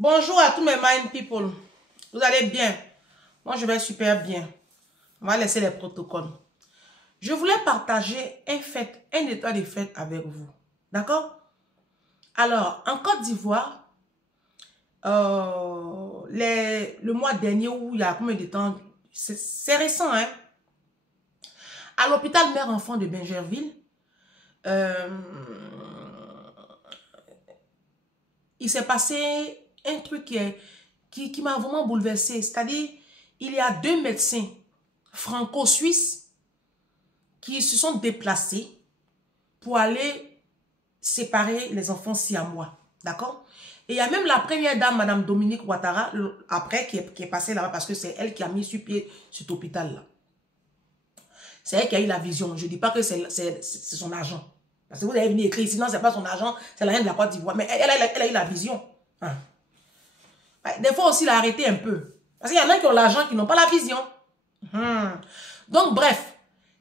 Bonjour à tous mes mind people. Vous allez bien? Moi, je vais super bien. On va laisser les protocoles. Je voulais partager un état de fait avec vous. D'accord? Alors, en Côte d'Ivoire, le mois dernier, où il y a combien de temps? C'est récent, hein? À l'hôpital mère-enfant de Bingerville, il s'est passé un truc qui m'a vraiment bouleversée. C'est-à-dire, il y a 2 médecins franco-suisses qui se sont déplacés pour aller séparer les enfants siamois. D'accord? Et il y a même la première dame, Madame Dominique Ouattara, après, qui est passée là-bas parce que c'est elle qui a mis sur pied cet hôpital-là. C'est elle qui a eu la vision. Je ne dis pas que c'est son argent. Parce que vous avez venu écrire ici, non, ce n'est pas son argent, c'est la reine de la Côte d'Ivoire. Mais elle a eu la vision. Hein. Des fois aussi, il a arrêté un peu. Parce qu'il y en a qui ont l'argent, qui n'ont pas la vision. Donc, bref,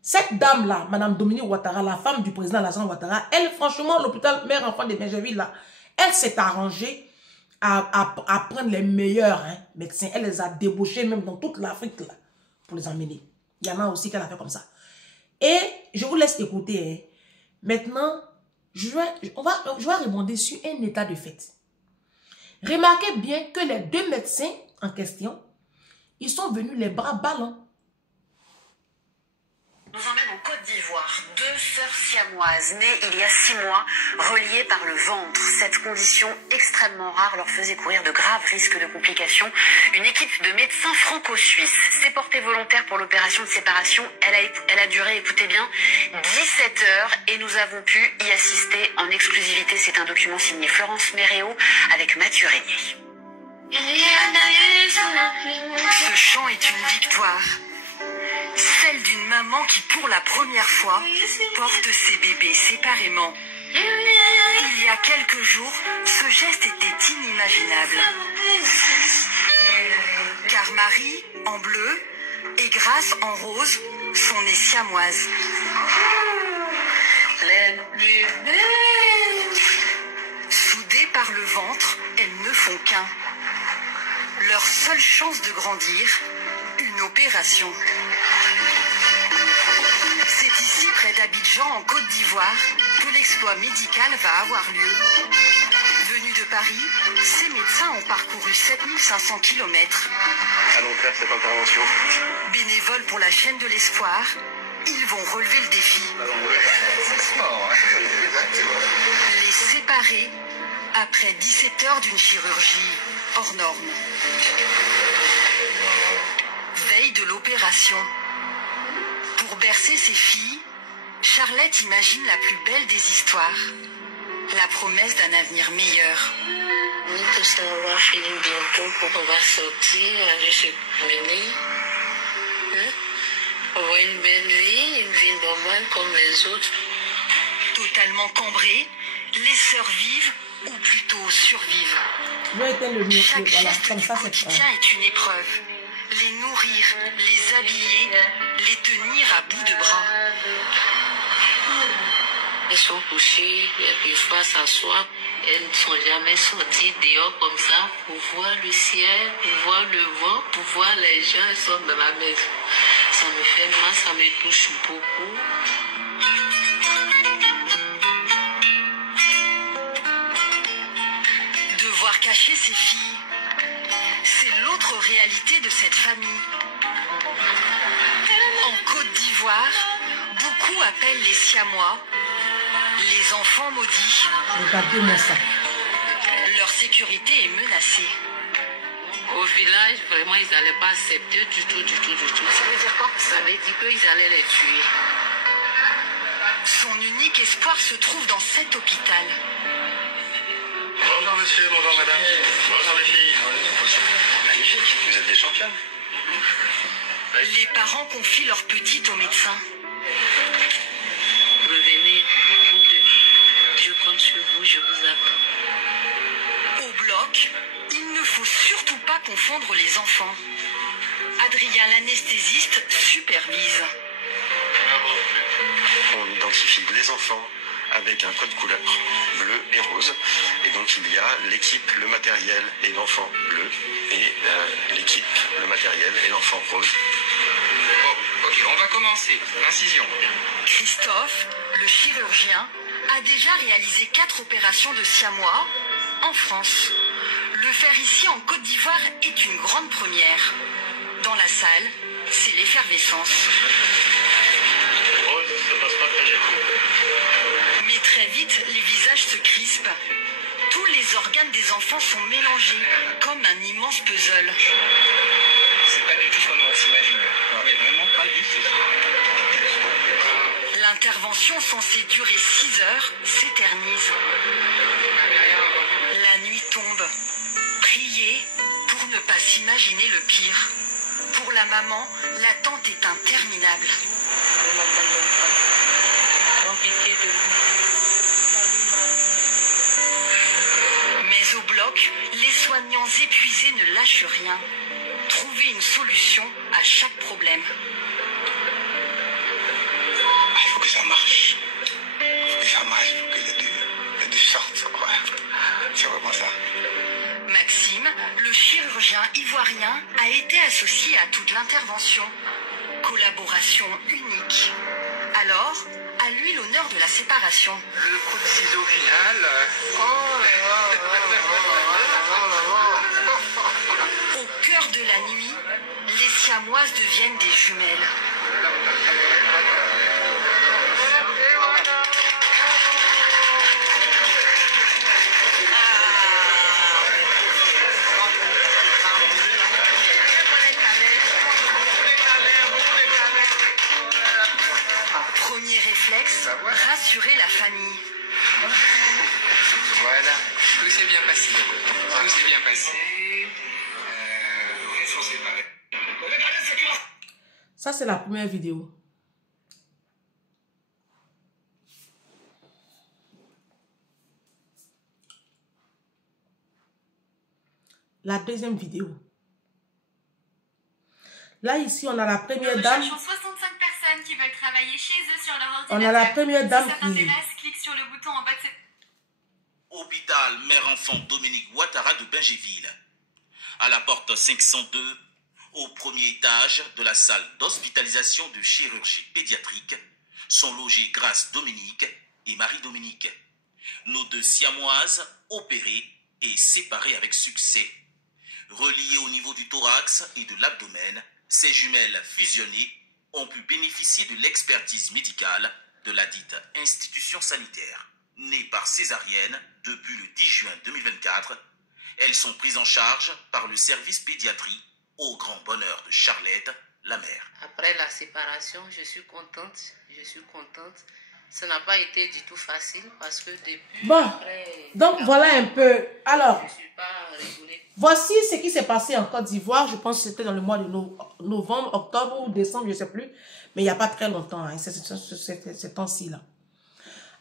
cette dame-là, Madame Dominique Ouattara, la femme du président Alassane Ouattara, elle, franchement, l'hôpital mère-enfant de Bingerville, là, elle s'est arrangée à prendre les meilleurs médecins. Elle les a débauchés même dans toute l'Afrique, là, pour les emmener. Il y en a aussi qu'elle a fait comme ça. Et je vous laisse écouter. Maintenant, je vais rebondir sur un état de fait. Remarquez bien que les 2 médecins en question, ils sont venus les bras ballants. Nous emmène en Côte d'Ivoire 2 sœurs siamoises nées il y a 6 mois, reliées par le ventre. Cette condition extrêmement rare leur faisait courir de graves risques de complications. Une équipe de médecins franco-suisses s'est portée volontaire pour l'opération de séparation. Elle a duré, écoutez bien, 17 heures et nous avons pu y assister en exclusivité. C'est un document signé Florence Méréo avec Mathieu Régnier. Ce chant est une victoire. Celle d'une maman qui, pour la première fois, porte ses bébés séparément. Il y a quelques jours, ce geste était inimaginable. Car Marie, en bleu, et Grâce, en rose, sont nées siamoises. Soudées par le ventre, elles ne font qu'un. Leur seule chance de grandir, une opération. C'est ici, près d'Abidjan, en Côte d'Ivoire, que l'exploit médical va avoir lieu. Venus de Paris, ces médecins ont parcouru 7500 km. Allons faire cette intervention. Bénévoles pour la chaîne de l'espoir, ils vont relever le défi. Les séparer après 17 heures d'une chirurgie hors norme. Veille de l'opération. Pour bercer ses filles, Charlotte imagine la plus belle des histoires. La promesse d'un avenir meilleur. Oui, tout ça va finir bientôt pour qu'on va sortir, aller se promener. Avoir une belle vie, une vie normale comme les autres. Totalement cambrées, les sœurs vivent, ou plutôt survivent. Chaque geste du quotidien est une épreuve. Les nourrir, les habiller, les tenir à bout de bras. Elles sont couchées, et des fois s'assoient. Elles ne sont jamais sorties dehors comme ça pour voir le ciel, pour voir le vent, pour voir les gens. Elles sont dans la maison. Ça me fait mal, ça me touche beaucoup. Devoir cacher ses filles, c'est l'autre réalité de cette famille. En Côte d'Ivoire, beaucoup appellent les Siamois les enfants maudits. Regardez-moi ça. Leur sécurité est menacée. Au village, vraiment, ils n'allaient pas accepter du tout. Ça veut dire quoi? Ça veut dire qu'ils allaient les tuer. Son unique espoir se trouve dans cet hôpital. Bonjour monsieur, bonjour madame. Bonjour les filles. Magnifique, vous êtes des championnes. Les parents confient leur petite au médecin. Revenez, vous deux. Je compte sur vous, je vous attends. Au bloc, il ne faut surtout pas confondre les enfants. Adrien, l'anesthésiste, supervise. On identifie les enfants avec un code couleur bleu et rose. Et donc il y a l'équipe, le matériel et l'enfant bleu et l'équipe, le matériel et l'enfant rose. Bon, ok, on va commencer. L'incision. Christophe, le chirurgien, a déjà réalisé 4 opérations de siamois en France. Le faire ici en Côte d'Ivoire est une grande première. Dans la salle, c'est l'effervescence. Rose, ça passe pas très bien. Mais très vite, les visages se crispent. Tous les organes des enfants sont mélangés, comme un immense puzzle. C'est pas du tout ce qu'on s'imagine. Mais vraiment pas du tout. L'intervention censée durer 6 heures s'éternise. La nuit tombe. Priez pour ne pas s'imaginer le pire. Pour la maman, l'attente est interminable. Mais au bloc, les soignants épuisés ne lâchent rien. Trouver une solution à chaque problème. Il faut que ça marche. Il faut que ça marche, il faut que les deux sortent. C'est vraiment ça. Maxime, le chirurgien ivoirien, a été associé à toute l'intervention. Collaboration unique. Alors, à lui l'honneur de la séparation. Le coup de ciseau final. Au cœur de la nuit, les siamoises deviennent des jumelles. Premier réflexe, rassurer la famille. Voilà, tout s'est bien passé. Tout s'est bien passé. Ils sont séparés. Ça, c'est la première vidéo. La deuxième vidéo. Là, ici, on a la première dame. Nous recherchons 65 personnes qui veulent travailler chez eux sur leur ordinateur. On a la première dame si ça qui... t'intéresse, clique sur le bouton en bas de cette... Hôpital mère-enfant Dominique Ouattara de Bingéville. À la porte 502, au premier étage de la salle d'hospitalisation de chirurgie pédiatrique, sont logées Grâce Dominique et Marie Dominique. Nos 2 siamoises opérées et séparées avec succès. Reliées au niveau du thorax et de l'abdomen, ces jumelles fusionnées ont pu bénéficier de l'expertise médicale de la dite institution sanitaire. Nées par césarienne depuis le 10 juin 2024, elles sont prises en charge par le service pédiatrie au grand bonheur de Charlotte, la mère. Après la séparation, je suis contente. Ça n'a pas été du tout facile parce que depuis... Bon, après, donc voilà un peu. Alors, je ne suis pas rigolée. voici ce qui s'est passé en Côte d'Ivoire. Je pense que c'était dans le mois de novembre, octobre ou décembre, je ne sais plus. Mais il n'y a pas très longtemps, hein, ces temps-ci là.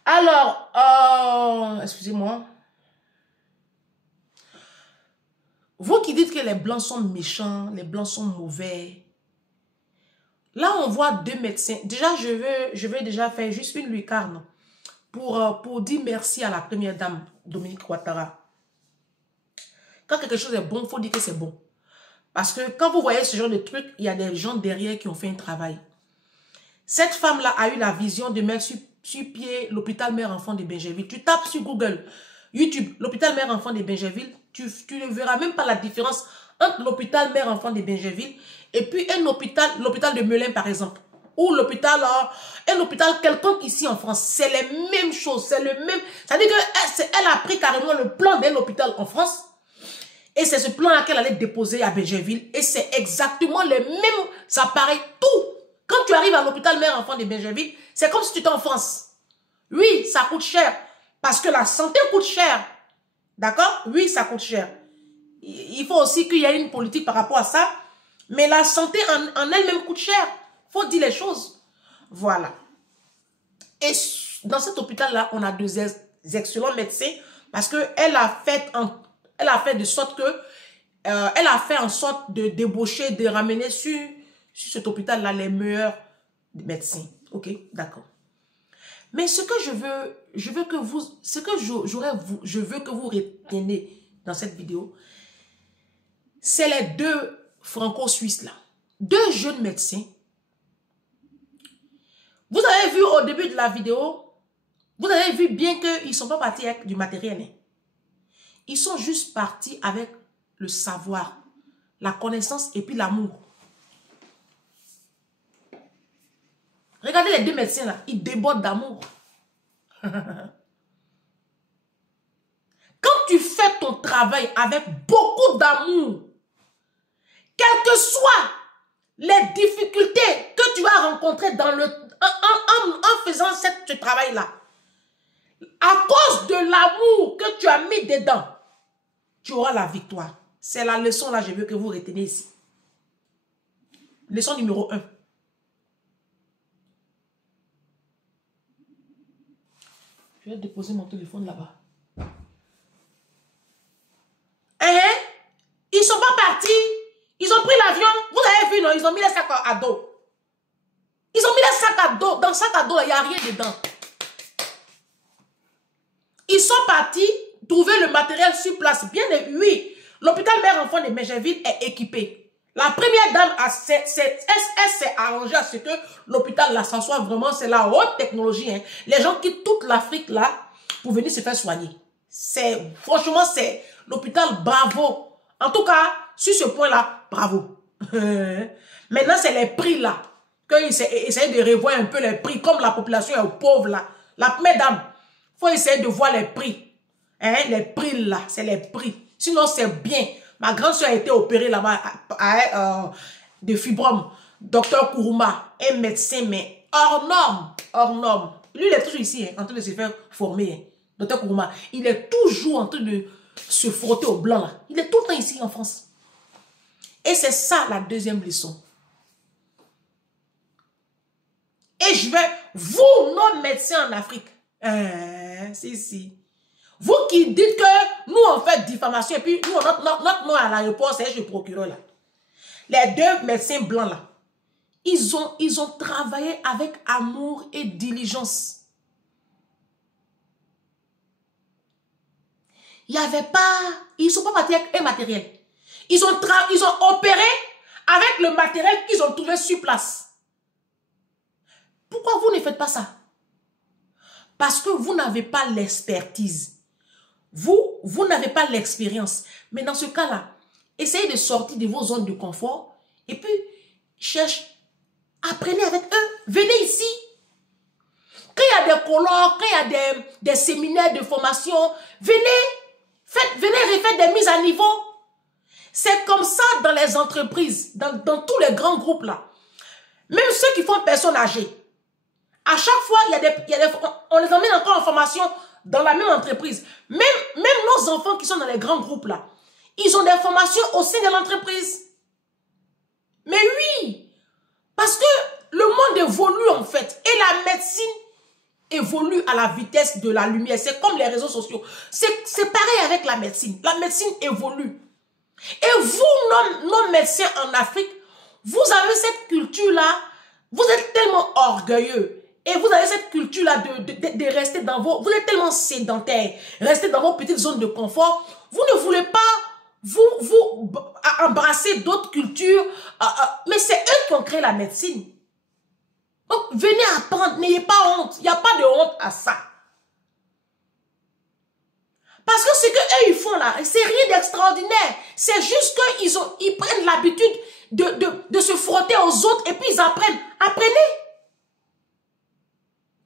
Alors, excusez-moi. Vous qui dites que les blancs sont méchants, les blancs sont mauvais. Là, on voit 2 médecins. Déjà, je vais déjà faire juste une lucarne pour dire merci à la première dame, Dominique Ouattara. Quand quelque chose est bon, il faut dire que c'est bon. Parce que quand vous voyez ce genre de truc, il y a des gens derrière qui ont fait un travail. Cette femme-là a eu la vision de mettre sur pied l'hôpital mère-enfant de Bingéville. Tu tapes sur Google, YouTube, l'hôpital mère-enfant de Bingéville, tu ne verras même pas la différence entre l'hôpital mère-enfant de Bingéville et puis l'hôpital de Melun par exemple. Ou un hôpital quelconque ici en France. C'est les mêmes choses, c'est le même. C'est-à-dire qu'elle a pris carrément le plan d'un hôpital en France. Et c'est ce plan-là qu'elle allait déposer à Bingéville. Et c'est exactement les mêmes appareils, tout. Quand tu arrives à l'hôpital mère-enfant de Bingéville, c'est comme si tu étais en France. Oui, ça coûte cher. Parce que la santé coûte cher. D'accord? Oui, ça coûte cher. Il faut aussi qu'il y ait une politique par rapport à ça. Mais la santé en elle-même coûte cher. Il faut dire les choses. Voilà. Et dans cet hôpital-là, on a 2 excellents médecins. Parce qu'elle a fait de sorte que... elle a fait en sorte de débaucher, de ramener sur cet hôpital-là les meilleurs médecins. Ok, d'accord. Mais ce que je veux que vous, ce que je veux que vous reteniez dans cette vidéo, c'est les deux franco-suisses là. Deux jeunes médecins. Vous avez vu au début de la vidéo, vous avez vu bien qu'ils ne sont pas partis avec du matériel. Hein. Ils sont juste partis avec le savoir, la connaissance et puis l'amour. Regardez les deux médecins là, ils débordent d'amour. Quand tu fais ton travail avec beaucoup d'amour, quelles que soient les difficultés que tu vas rencontrer dans en faisant ce travail-là, à cause de l'amour que tu as mis dedans, tu auras la victoire. C'est la leçon là, je veux que vous reteniez ici. Leçon numéro 1. Je vais déposer mon téléphone là-bas. Ils ne sont pas partis. Ils ont pris l'avion. Vous avez vu, non? Ils ont mis les sacs à dos. Ils ont mis les sacs à dos. Dans le sac à dos, il n'y a rien dedans. Ils sont partis trouver le matériel sur place. Bien oui, l'hôpital mère-enfant de Benjaville est équipé. La première dame, elle s'est arrangée à ce que l'hôpital là, ça soit vraiment, c'est la haute technologie. Hein. Les gens quittent toute l'Afrique là pour venir se faire soigner. Franchement, c'est l'hôpital, bravo. En tout cas, sur ce point-là, bravo. Maintenant, c'est les prix là. Qu'ils essayent de revoir un peu les prix. Comme la population est pauvre là. La première dame, il faut essayer de voir les prix. Hein, les prix là, c'est les prix. Sinon, c'est bien. Ma grande soeur a été opérée là-bas de fibrome. Docteur Kourouma, un médecin, mais hors norme. Hors norme. Lui, il est toujours ici, hein, en train de se faire former. Hein. Docteur Kourouma, il est toujours en train de se frotter au blanc là. Il est tout le temps ici en France. Et c'est ça la deuxième leçon. Et je vais, vous, nos médecins en Afrique, si. Vous qui dites que nous on fait diffamation et puis nous, notre nom à l'aéroport, c'est le procureur là. Les deux médecins blancs là, ils ont travaillé avec amour et diligence. Il n'y avait pas, ils ne sont pas partis avec un matériel. Ils ont opéré avec le matériel qu'ils ont trouvé sur place. Pourquoi vous ne faites pas ça? Parce que vous n'avez pas l'expertise. Vous n'avez pas l'expérience. Mais dans ce cas-là, essayez de sortir de vos zones de confort et puis apprenez avec eux. Venez ici. Quand il y a des colloques, quand il y a des séminaires de formation, venez refaire des mises à niveau. C'est comme ça dans les entreprises, dans tous les grands groupes là. Même ceux qui font personnes âgées. À chaque fois, on les emmène encore en formation dans la même entreprise. Même nos enfants qui sont dans les grands groupes là, ils ont des formations au sein de l'entreprise. Mais oui, parce que le monde évolue en fait. Et la médecine évolue à la vitesse de la lumière. C'est comme les réseaux sociaux. C'est pareil avec la médecine. La médecine évolue. Et vous, nos médecins en Afrique, vous avez cette culture-là. Vous êtes tellement orgueilleux. Et vous avez cette culture-là de rester dans vos... Vous êtes tellement sédentaire. Rester dans vos petites zones de confort. Vous ne voulez pas vous embrasser d'autres cultures. Mais c'est eux qui ont créé la médecine. Donc, venez apprendre. N'ayez pas honte. Il n'y a pas de honte à ça. Parce que ce qu'eux, ils font là, c'est rien d'extraordinaire. C'est juste qu'ils prennent l'habitude de se frotter aux autres et puis ils apprennent. Apprenez.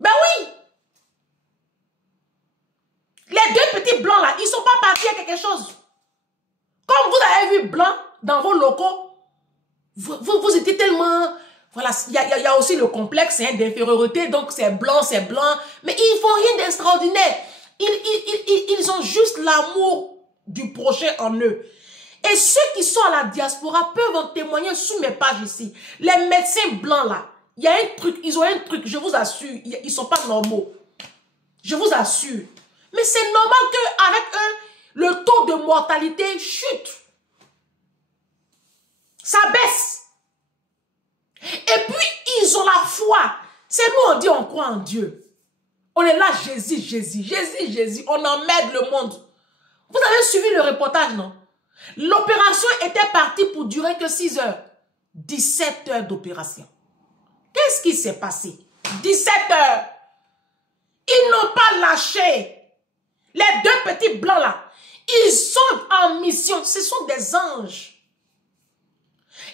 Ben oui. Les deux petits blancs là, ils ne sont pas partis à quelque chose. Comme vous avez vu blanc dans vos locaux, vous étiez tellement... Voilà, il y a aussi le complexe hein, d'infériorité, donc c'est blanc, mais ils ne font rien d'extraordinaire. Ils ont juste l'amour du prochain en eux. Et ceux qui sont à la diaspora peuvent en témoigner sous mes pages ici. Les médecins blancs là, il y a un truc, ils ont un truc, je vous assure, ils ne sont pas normaux. Je vous assure. Mais c'est normal qu'avec eux, le taux de mortalité chute. Ça baisse. Et puis, ils ont la foi. C'est nous, on dit on croit en Dieu. On est là, Jésus. On emmène le monde. Vous avez suivi le reportage, non? L'opération était partie pour durer que 6 heures. 17 heures d'opération. Qu'est-ce qui s'est passé? 17 heures. Ils n'ont pas lâché. Les deux petits blancs là, ils sont en mission. Ce sont des anges.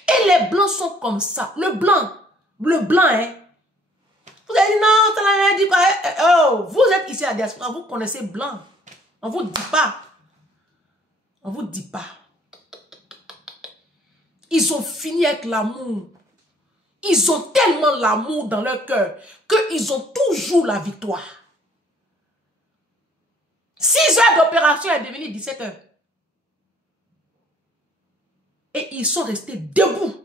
Et les blancs sont comme ça. Le blanc, hein. Vous avez dit non, t'en as dit quoi? Oh, vous êtes ici à la diaspora, vous connaissez blanc. On vous dit pas. On vous dit pas. Ils ont fini avec l'amour. Ils ont tellement l'amour dans leur cœur qu'ils ont toujours la victoire. 6 heures d'opération est devenue 17 heures. Et ils sont restés debout.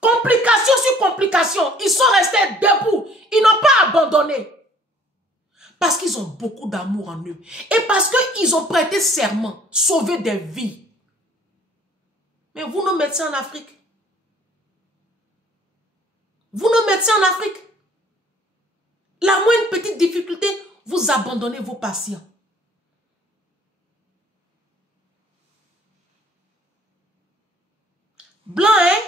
Complication sur complication. Ils sont restés debout. Ils n'ont pas abandonné. Parce qu'ils ont beaucoup d'amour en eux. Et parce qu'ils ont prêté serment. Sauver des vies. Mais vous, nos médecins en Afrique. Vous, nos médecins en Afrique. La moindre petite difficulté, vous abandonnez vos patients. Blanc, hein?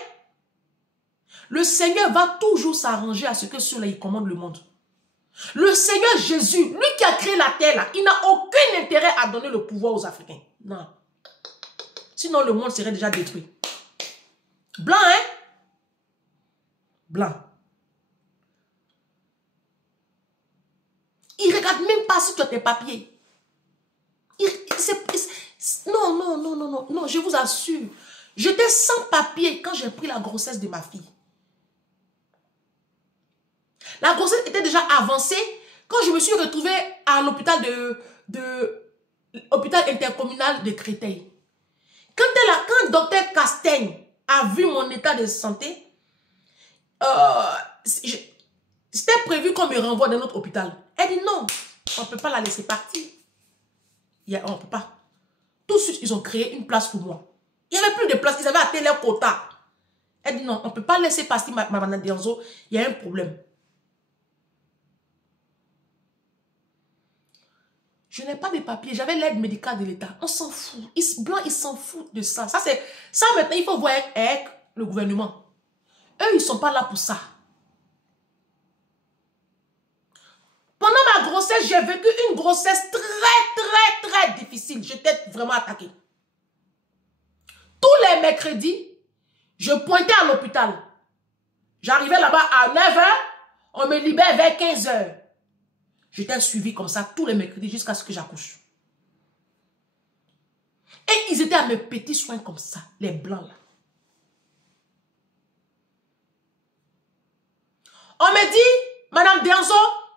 Le Seigneur va toujours s'arranger à ce que ceux-là, il commande le monde. Le Seigneur Jésus, lui qui a créé la terre, là, il n'a aucun intérêt à donner le pouvoir aux Africains. Non. Sinon, le monde serait déjà détruit. Blanc, hein? Blanc. Il ne regarde même pas si tu as tes papiers. Non, je vous assure. J'étais sans papier quand j'ai pris la grossesse de ma fille. La grossesse était déjà avancée quand je me suis retrouvée à l'hôpital hôpital intercommunal de Créteil. Quand le docteur Castaigne a vu mon état de santé, c'était prévu qu'on me renvoie dans notre hôpital. Elle dit non, on ne peut pas la laisser partir. On ne peut pas. Tout de suite, ils ont créé une place pour moi. Il n'y avait plus de place, ils avaient atteint leur quota. Elle dit non, on ne peut pas laisser passer Madame Dianzo, il y a un problème. Je n'ai pas de papiers, j'avais l'aide médicale de l'État. On s'en fout. Blanc, ils s'en foutent de ça. Ça maintenant, il faut voir avec le gouvernement. Eux, ils ne sont pas là pour ça. Pendant ma grossesse, j'ai vécu une grossesse très difficile. J'étais vraiment attaquée. Tous les mercredis, je pointais à l'hôpital. J'arrivais là-bas à 9 h, on me libère vers 15 h. J'étais suivie comme ça tous les mercredis jusqu'à ce que j'accouche. Et ils étaient à mes petits soins comme ça, les blancs là. On me dit, Madame Dianzo,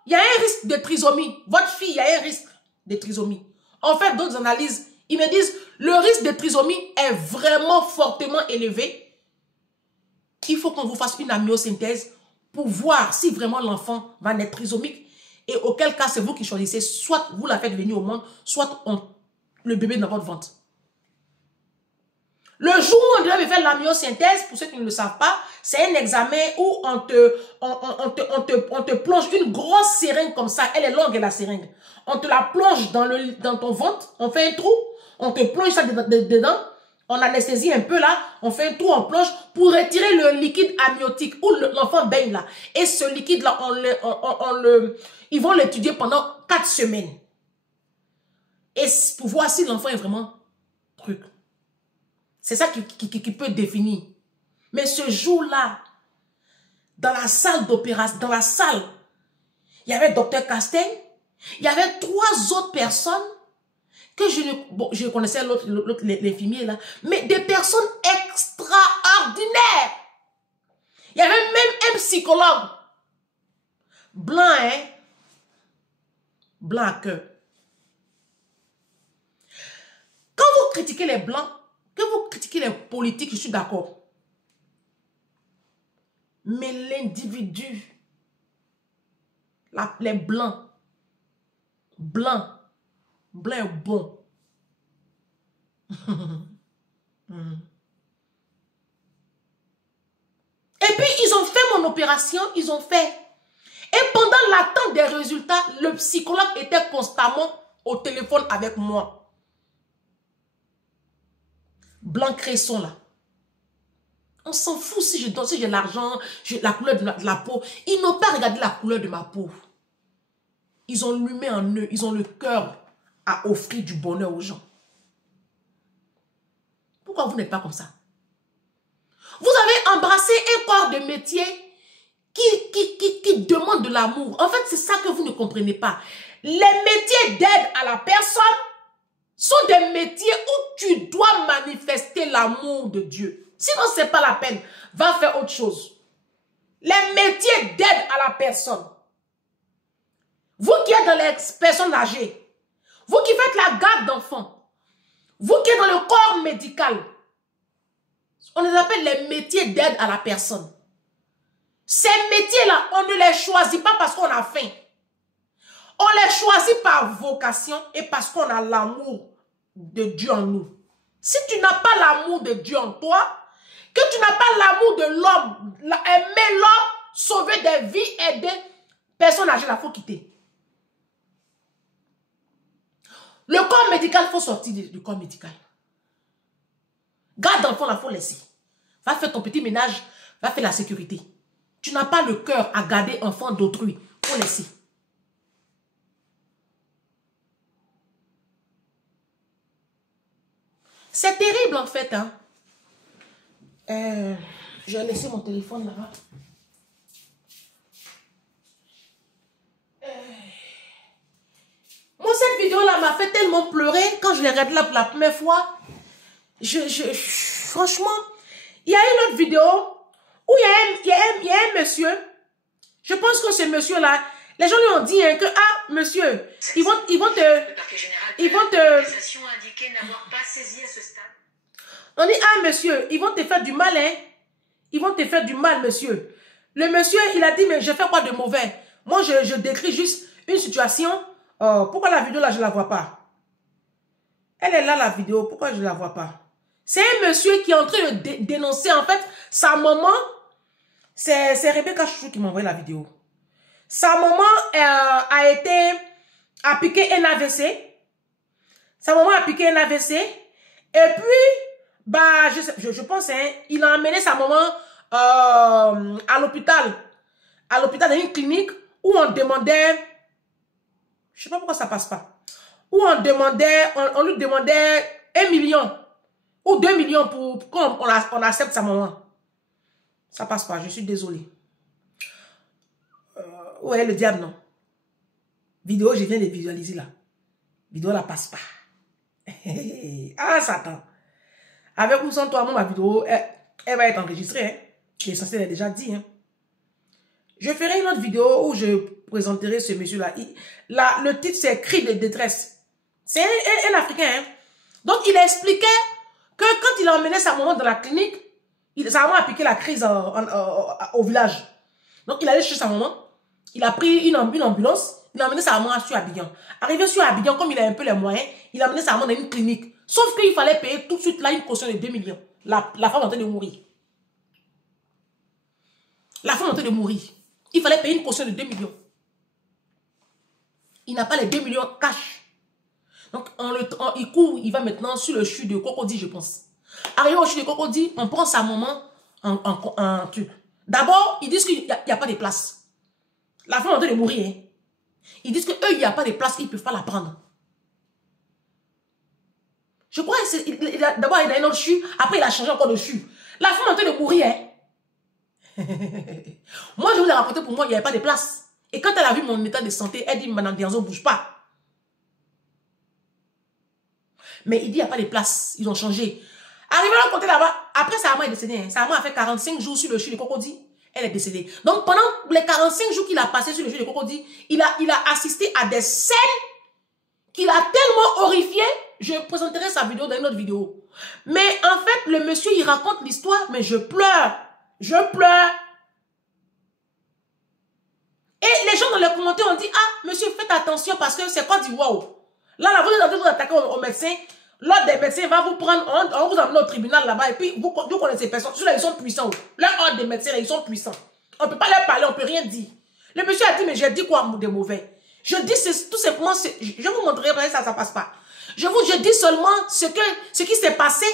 il y a un risque de trisomie. Votre fille, il y a un risque de trisomie. On fait d'autres analyses. Ils me disent, le risque de trisomie est vraiment fortement élevé. Il faut qu'on vous fasse une amniosynthèse pour voir si vraiment l'enfant va naître trisomique. Et auquel cas, c'est vous qui choisissez. Soit vous la faites venir au monde, soit le bébé dans votre ventre. Le jour où on devait faire l'amniosynthèse, pour ceux qui ne le savent pas, c'est un examen où on te plonge une grosse seringue comme ça. Elle est longue, la seringue. On te la plonge dans ton ventre. On fait un trou. On te plonge ça dedans. On anesthésie un peu là. On fait un trou, on plonge pour retirer le liquide amniotique où l'enfant baigne là. Et ce liquide là, ils vont l'étudier pendant 4 semaines. Et pour voir si l'enfant est vraiment truc. C'est ça qui peut définir. Mais ce jour-là, dans la salle d'opération, il y avait docteur Castaigne, il y avait 3 autres personnes que je connaissais l'infirmier là, mais des personnes extraordinaires. Il y avait même un psychologue. Blanc, hein? Blanc à cœur. Quand vous critiquez les blancs, que vous critiquez les politiques, je suis d'accord. Mais l'individu, les blancs, blanc est bon. Et puis, ils ont fait mon opération, ils ont fait. Et pendant l'attente des résultats, le psychologue était constamment au téléphone avec moi. Blanc cresson là. On s'en fout si j'ai l'argent, la couleur de la peau. Ils n'ont pas regardé la couleur de ma peau. Ils ont l'humain en eux. Ils ont le cœur à offrir du bonheur aux gens. Pourquoi vous n'êtes pas comme ça? Vous avez embrassé un corps de métier qui demande de l'amour. En fait, c'est ça que vous ne comprenez pas. Les métiers d'aide à la personne sont des métiers où tu dois manifester l'amour de Dieu. Sinon, ce n'est pas la peine. Va faire autre chose. Les métiers d'aide à la personne. Vous qui êtes dans les personnes âgées, vous qui faites la garde d'enfants, vous qui êtes dans le corps médical, on les appelle les métiers d'aide à la personne. Ces métiers-là, on ne les choisit pas parce qu'on a faim. On les choisit par vocation et parce qu'on a l'amour de Dieu en nous. Si tu n'as pas l'amour de Dieu en toi, que tu n'as pas l'amour de l'homme, aimer l'homme, sauver des vies, aider, personne âgée, il faut quitter. Le corps médical, il faut sortir du corps médical. Garde d'enfant, il faut laisser. Va faire ton petit ménage, va faire la sécurité. Tu n'as pas le cœur à garder enfant d'autrui. Il faut laisser. C'est terrible en fait. Hein? J'ai laissé mon téléphone là-bas. Moi, cette vidéo-là m'a fait tellement pleurer quand je l'ai regardée là pour la première fois. Franchement, il y a une autre vidéo où il y a un monsieur. Je pense que ce monsieur-là, les gens lui ont dit hein, que, ah, monsieur, ils vont te... On dit, ah, monsieur, ils vont te faire du mal, hein. Ils vont te faire du mal, monsieur. Le monsieur, il a dit, mais je fais quoi de mauvais? Moi, je décris juste une situation. Pourquoi la vidéo, là, je ne la vois pas? Elle est là, la vidéo. Pourquoi je ne la vois pas? C'est un monsieur qui est en train de dénoncer, en fait, sa maman. C'est Rebecca Chouchou qui m'a envoyé la vidéo. Sa maman a piqué un AVC. Sa maman a piqué un AVC. Et puis, bah, je pense, hein, il a emmené sa maman à l'hôpital. À l'hôpital, dans une clinique où on demandait, je ne sais pas pourquoi ça passe pas, où on lui demandait 1 million ou 2 millions pour qu'on accepte sa maman. Ça passe pas, je suis désolée. Ouais, le diable, non. Vidéo, je viens de visualiser là. Vidéo, là, passe pas. Ah, Satan. Avec ou sans toi, ma vidéo, elle va être enregistrée. Hein. L'essentiel est déjà dit. Hein. Je ferai une autre vidéo où je présenterai ce monsieur-là. Le titre, c'est Cri de détresse. C'est un Africain. Hein. Donc, il expliquait que quand il a emmené sa maman dans la clinique, sa maman a piqué la crise au village. Donc, il allait chez sa maman. Il a pris une ambulance. Il a emmené sa maman sur Abidjan. Arrivé sur Abidjan, comme il a un peu les moyens, il a emmené sa maman dans une clinique. Sauf qu'il fallait payer tout de suite là une caution de 2 millions. La femme est en train de mourir. La femme est en train de mourir. Il fallait payer une caution de 2 millions. Il n'a pas les 2 millions cash. Donc, il court, il va maintenant sur le CHU de Cocody, je pense. Arrivé au CHU de Cocody, on prend sa maman en truc. D'abord, ils disent qu'il n'y a pas de place. La femme est en train de mourir. Hein. Ils disent qu'eux, il n'y a pas de place, ils ne peuvent pas la prendre. Je crois que d'abord, il a un autre CHU, après, il a changé encore de CHU. La femme est en train de mourir. Hein. Moi, je vous ai raconté, pour moi, il n'y avait pas de place. Et quand elle a vu mon état de santé, elle dit, Madame Dianzo, ne bouge pas. Mais il dit, il n'y a pas de place. Ils ont changé. Arrivé à côté là-bas, après, sa maman est décédée. Hein. Sa maman a fait 45 jours sur le CHU de Cocody. Elle est décédée. Donc, pendant les 45 jours qu'il a passé sur le CHU de Cocody, il a assisté à des scènes qu'il a tellement horrifié. Je présenterai sa vidéo dans une autre vidéo. Mais en fait, le monsieur, il raconte l'histoire, mais je pleure. Je pleure. Et les gens dans les commentaires ont dit, ah, monsieur, faites attention parce que c'est quoi du wow. Là, vous êtes en train de vous attaquer au médecin. L'ordre des médecins va vous prendre, on vous emmène au tribunal là-bas et puis vous connaissez ces personnes. Ceux-là, ils sont puissants. Leur ordre des médecins, ils sont puissants. On ne peut pas leur parler, on ne peut rien dire. Le monsieur a dit, mais j'ai dit quoi de mauvais? Je dis tout simplement, je vous montrerai, ça passe pas. Je dis seulement ce qui s'est passé.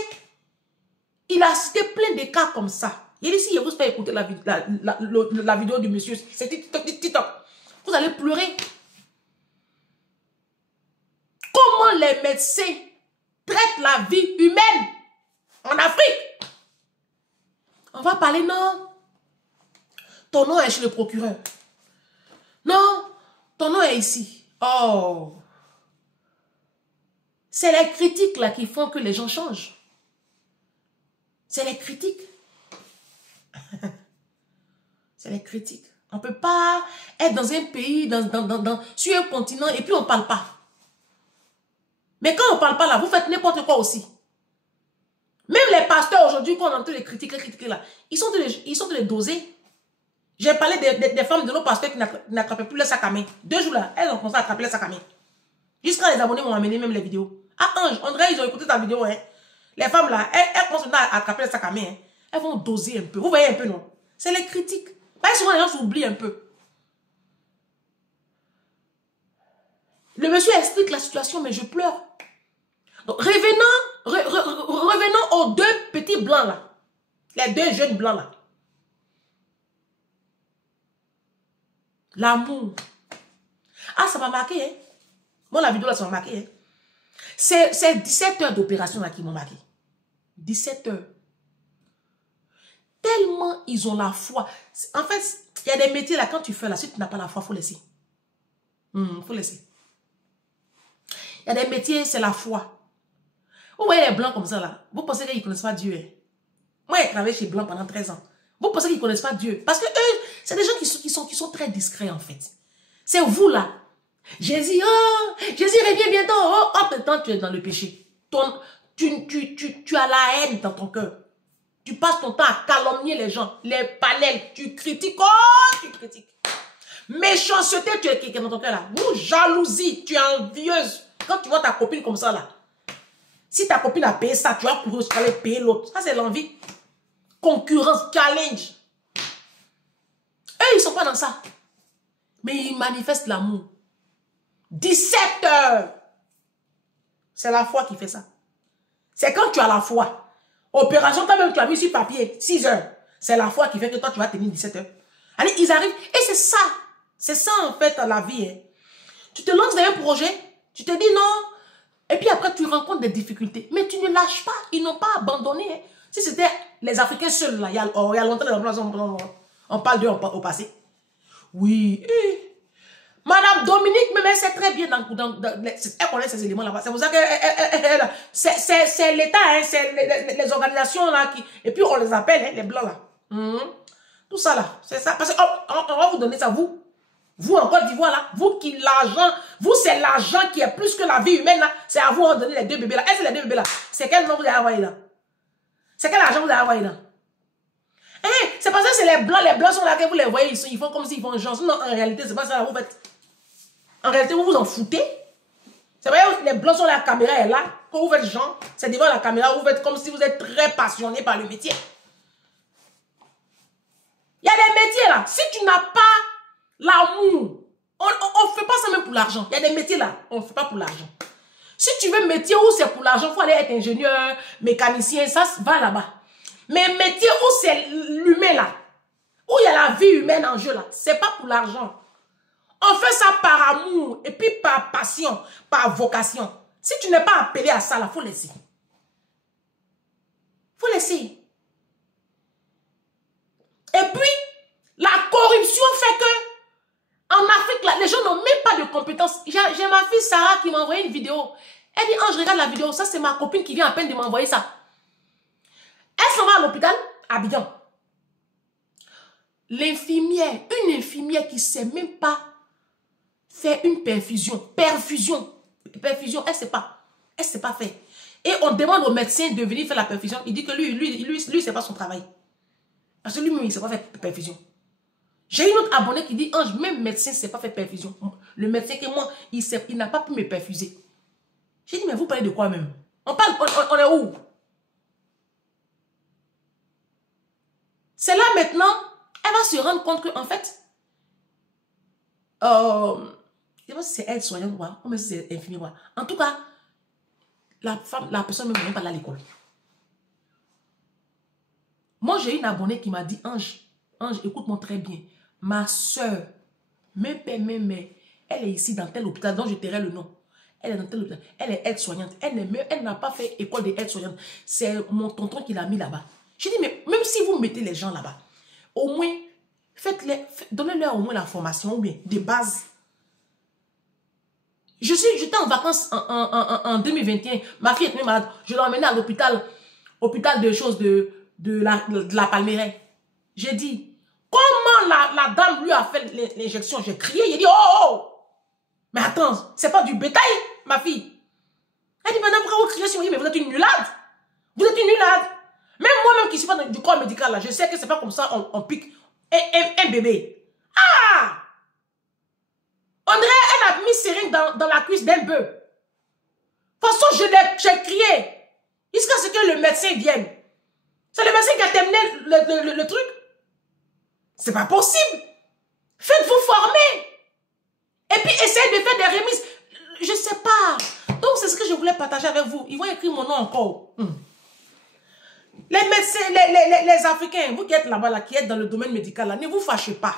Il a cité plein de cas comme ça. Il dit, si je vous fais écouter la vidéo du monsieur, c'est TikTok. Vous allez pleurer. Comment les médecins traitent la vie humaine en Afrique? On va parler, non. Ton nom est chez le procureur. Non, ton nom est ici. Oh. C'est les critiques là qui font que les gens changent. C'est les critiques. C'est les critiques. On ne peut pas être dans un pays, sur un continent et puis on ne parle pas. Mais quand on ne parle pas là, vous faites n'importe quoi aussi. Même les pasteurs aujourd'hui, quand on entend les critiques là, ils sont de les doser. J'ai parlé des femmes de nos pasteurs qui n'attrapaient plus le sac à main. 2 jours là, elles ont commencé à attraper le sac à main. Jusqu'à les abonnés m'ont amené même les vidéos. Ah Ange, on dirait ils ont écouté ta vidéo. Hein. Les femmes là, elles commencent à attraper le sac à main. Hein. Elles vont doser un peu. Vous voyez un peu, non? C'est les critiques. Pas souvent les gens s'oublient un peu. Le monsieur explique la situation, mais je pleure. Donc, revenons aux 2 petits blancs là. Les 2 jeunes blancs là. L'amour. Ah, ça m'a marqué, hein. Moi, la vidéo là, ça m'a marqué, hein. C'est 17 heures d'opération là qui m'ont marqué. 17 heures. Tellement ils ont la foi. En fait, il y a des métiers là, quand tu fais là, si tu n'as pas la foi, il faut laisser. Faut laisser. Il y a des métiers, c'est la foi. Vous voyez les blancs comme ça là, vous pensez qu'ils ne connaissent pas Dieu. Hein? Moi, j'ai travaillé chez Blanc pendant 13 ans. Vous pensez qu'ils ne connaissent pas Dieu. Parce que eux, c'est des gens qui sont très discrets en fait. C'est vous là. Jésus, oh, Jésus revient bientôt. Oh, entre temps, tu es dans le péché. Tu as la haine dans ton cœur. Tu passes ton temps à calomnier les gens, les panels, tu critiques, oh, tu critiques. Méchanceté, tu es dans ton cœur là. Vous, jalousie, tu es envieuse. Quand tu vois ta copine comme ça là, si ta copine a payé ça, tu vas courir, tu vas aller payer l'autre. Ça, c'est l'envie. Concurrence, challenge. Eux, ils ne sont pas dans ça. Mais ils manifestent l'amour. 17 heures. C'est la foi qui fait ça. C'est quand tu as la foi. Opération, toi-même, tu as mis sur papier 6 heures. C'est la foi qui fait que toi, tu vas tenir 17 heures. Allez, ils arrivent. Et c'est ça. C'est ça, en fait, la vie. Hein. Tu te lances dans un projet. Tu te dis non. Et puis après, tu rencontres des difficultés. Mais tu ne lâches pas. Ils n'ont pas abandonné. Hein. Si c'était les Africains seuls, là, il y a longtemps, on parle d'eux au passé. Oui. Madame Dominique, mais c'est très bien elle connaît ces éléments là-bas. C'est pour ça que c'est l'État, hein, c'est les organisations là qui. Et puis on les appelle, hein, les blancs là. Tout ça là, c'est ça. Parce qu'on va vous donner ça, vous. Vous en Côte d'Ivoire là, vous qui l'argent, vous c'est l'argent qui est plus que la vie humaine là. C'est à vous de donner les 2 bébés là. Est-ce que les 2 bébés là, c'est quel nom vous avez envoyé là? C'est quel argent vous avez envoyé là? Hein, c'est parce que c'est les blancs sont là que vous les voyez, ils font comme s'ils font une chance. Non, en réalité, c'est pas ça, vous faites. En réalité, vous vous en foutez. C'est vrai, les blancs sont là, la caméra est là. Quand vous faites genre, c'est devant la caméra, vous faites comme si vous êtes très passionné par le métier. Il y a des métiers là, si tu n'as pas l'amour, on ne fait pas ça même pour l'argent. Il y a des métiers là, on ne fait pas pour l'argent. Si tu veux un métier où c'est pour l'argent, il faut aller être ingénieur, mécanicien, ça va là-bas. Mais un métier où c'est l'humain là, où il y a la vie humaine en jeu là, c'est pas pour l'argent. On fait ça par amour et puis par passion, par vocation. Si tu n'es pas appelé à ça là, il faut laisser. Il faut laisser. Et puis, la corruption fait que en Afrique, là, les gens n'ont même pas de compétences. J'ai ma fille Sarah qui m'a envoyé une vidéo. Elle dit, oh, je regarde la vidéo, ça c'est ma copine qui vient à peine de m'envoyer ça. Elle s'en va à l'hôpital, à Abidjan. L'infirmière, une infirmière qui ne sait même pas faire une perfusion. Perfusion, elle ne sait pas. Elle ne sait pas faire. Et on demande au médecin de venir faire la perfusion. Il dit que lui c'est pas son travail. Parce que lui-même, il ne sait pas faire perfusion. J'ai une autre abonnée qui dit, Ange, même médecin ne sait pas faire perfusion. Le médecin que moi, il n'a pas pu me perfuser. J'ai dit, mais vous parlez de quoi même? On est où? C'est là maintenant, elle va se rendre compte que, en fait, Je sais pas si c'est aide-soignante ou même si c'est infirmière. En tout cas, la personne ne même pas là à l'école. Moi, j'ai une abonnée qui m'a dit, Ange, écoute-moi très bien. Ma soeur, même père, même mère, elle est ici dans tel hôpital dont je tairai le nom. Elle est dans tel hôpital. Elle est aide-soignante. Elle n'a pas fait école d'aide-soignante. C'est mon tonton qui l'a mis là-bas. Je dis, mais même si vous mettez les gens là-bas, au moins, donnez-leur au moins la formation ou bien des bases. J'étais en vacances en 2021. Ma fille était malade. Je l'ai emmenée à l'hôpital de choses de la Palmeraie. J'ai dit, comment la dame lui a fait l'injection? J'ai crié, j'ai dit, oh! Mais attends, c'est pas du bétail, ma fille. Elle dit, madame, pourquoi vous criez sur moi? Mais vous êtes une nullade. Vous êtes une nullade. Même moi-même qui ne suis pas du corps médical, là, je sais que c'est pas comme ça, on pique un bébé. Ah! On dirait elle a mis seringue dans la cuisse d'un bœuf. De toute façon, j'ai crié. Jusqu'à ce que le médecin vienne. C'est le médecin qui a terminé le truc. C'est pas possible. Faites-vous former. Et puis, essayez de faire des remises. Je sais pas. Donc, c'est ce que je voulais partager avec vous. Ils vont écrire mon nom encore. Les médecins, les Africains, vous qui êtes là-bas, là, qui êtes dans le domaine médical, là, ne vous fâchez pas.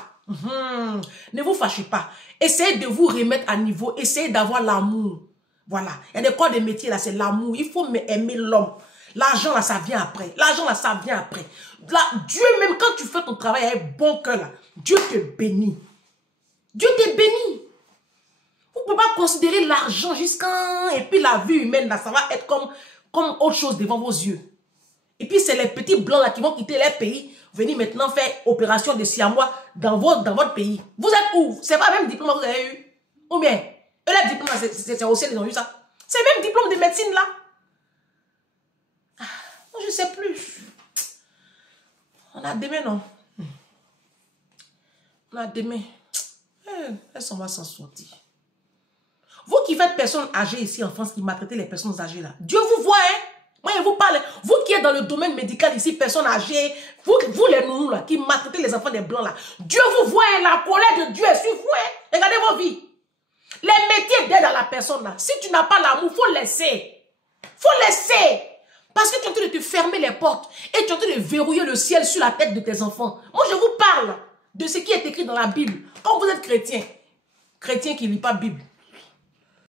Ne vous fâchez pas. Essayez de vous remettre à niveau. Essayez d'avoir l'amour. Voilà. Il y a des corps de métier, là, c'est l'amour. Il faut aimer l'homme. L'argent, là, ça vient après. L'argent, là, ça vient après. Là, Dieu, même quand tu fais ton travail avec bon cœur, là, Dieu te bénit. Dieu te bénit. Vous ne pouvez pas considérer l'argent jusqu'à... Et puis la vie humaine, là, ça va être comme autre chose devant vos yeux. Et puis, c'est les petits blancs, là, qui vont quitter leur pays, venir maintenant faire opération de siamois dans votre pays. Vous êtes où? C'est pas le même diplôme que vous avez eu? Ou bien, eux, le diplôme, c'est au ciel, ils ont eu ça. C'est le même diplôme de médecine, là. Je ne sais plus. On a demain, non? On a demain. Est-ce qu'on va s'en sortir? Vous qui faites personnes âgées ici en France, qui maltraitez les personnes âgées là, Dieu vous voit, hein? Moi, je vous parle. Vous qui êtes dans le domaine médical ici, personnes âgées, vous les nounous là, qui maltraitez les enfants des blancs là, Dieu vous voit, hein? La colère de Dieu est sur vous, hein? Regardez vos vies. Les métiers d'aide à la personne là, si tu n'as pas l'amour, il faut laisser. Faut laisser. Parce que tu es en train de te fermer les portes et tu es en train de verrouiller le ciel sur la tête de tes enfants. Moi, je vous parle de ce qui est écrit dans la Bible. Quand vous êtes chrétien qui ne lit pas la Bible,